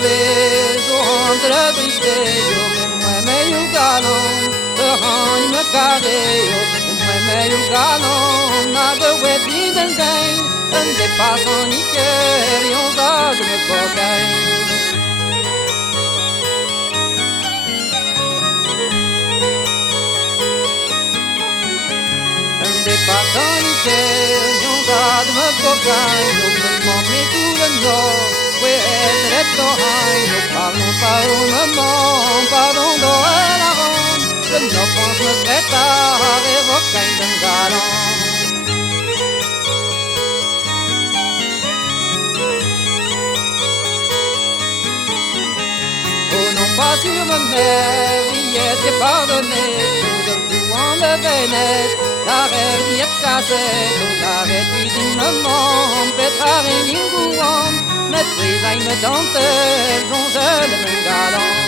beso entre tristejo, não é meio galão, de ranho me cadeio, não é meio galão, nada é de ninguém, ande passam e querem usar de me cocaine. Ande passam e querem usar de me cocaine, o momento do novo. Pardon, pardon, maman, pardon, dorénavant, je ne pense me traiter révoquer d'un galant. Oh non, pas sur ma mère, il était pardonné, tout de coup en devenait, la rêve y est cassée, tout arrête, tu dis maman, pétard et n'ingouant. Me trisa e me dante, jonge le galant.